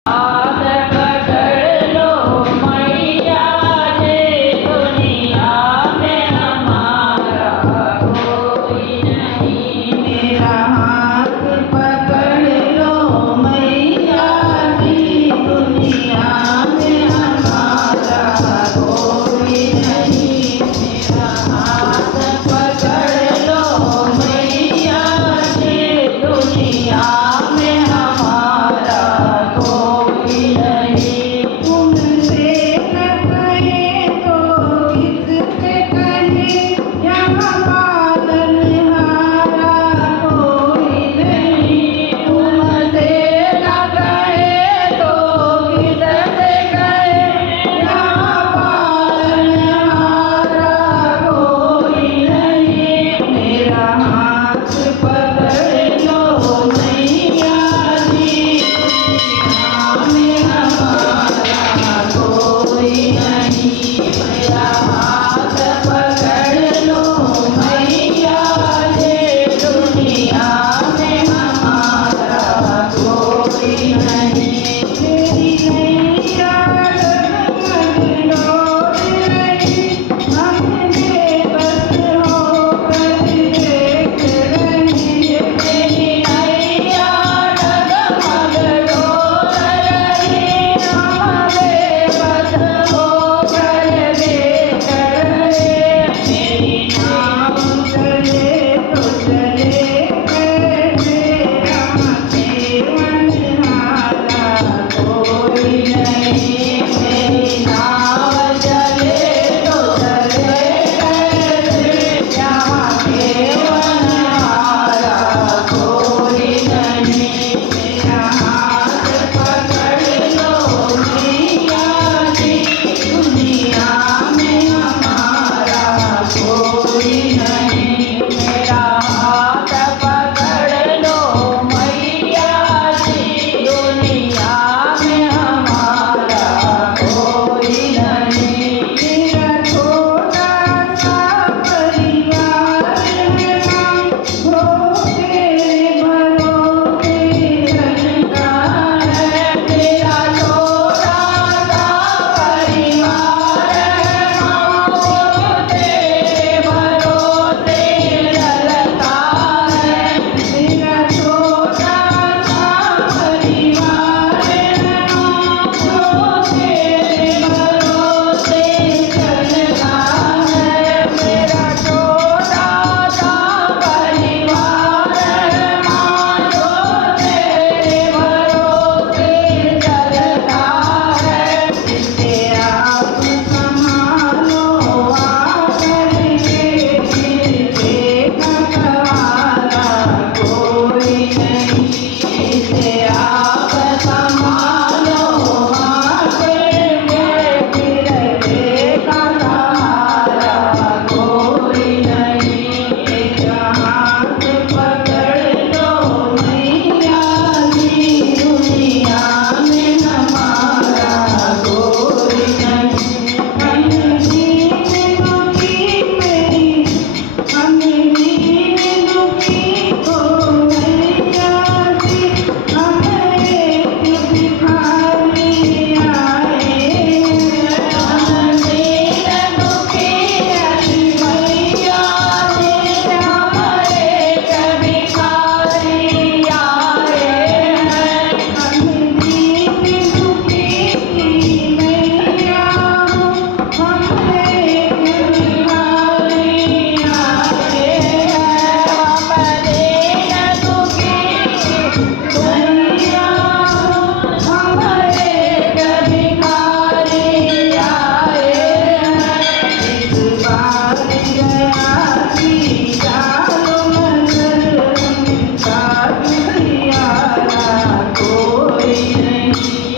हाथ पकड़ लो मैया जे दुनिया में हमारा कोई नहीं। मेरा हाथ पकड़ लो मैया जी, दुनिया में हमारा कोई नहीं। मेरा हाथ पकड़ लो मैया जे दुनिया में हमारा कोई नहीं। तुमसे न कहे तो किससे कहे, यहाँ पालनहारा कोई नहीं। तुमसे न कहे तो किससे कहे, यहाँ पालनहारा कोई नहीं। मेरा हाथ पकड़ लो मैया जी, दुनिया में हमारा कोई नहीं। मेरा हाथ पकड़ लो मैया जे दुनिया में हमारा कोई नहीं। मेरी नैया डगमग डोल रही, हम बेबस होकर देख रहे। मेरी नैया डगमग डोल रही, हम बेबस होकर देख रहे। मेरी नाव चले तो चले कैसे, यहाँ सेवनहारा कोई नहीं। मेरी नाव चले तो चले कैसे, यहाँ केवनहारा कोई नहीं। मेरा हाथ पकड़ लो मैया जी, दुनिया में हमारा कोई नहीं। मेरा हाथ पकड़ लो मैया जी, दुनिया में हमारा कोई नहीं। मेरा छोटा सा परिवार है माँ, वो तेरे भरोसे चलता है। मेरा छोटा सा परिवार है माँ, वो तेरे भरोसे चलता है। मेरा छोटा सा परिवार है माँ, वो तेरे भरोसे चलता है। मेरा छोटा सा परिवार है माँ, जो तेरे भरोसे चलता है। इसे आप संभालो आकर के, फिर देखवाला कोई नहीं। इसे आप संभालो आकर के, फिर देखवाला कोई नहीं। मेरा हाथ पकड़ लो मैया जी, दुनिया में हमारा कोई नहीं। हम दीन दुखी मेरी, हम दीन दुखी को मैया जी, हम एक भिखारी आए हैं। हम दीन दुखी मैया जी, हम एक भिखारी आए हैं। हम दीन दुखी की मैया हो, हम एक भिखारी आए हैं। हम दीन दुखी मैया हो, हम एक भिखारी आए हैं। इस बार गया की चालो नजर, उनका दुखियारा कोई नहीं।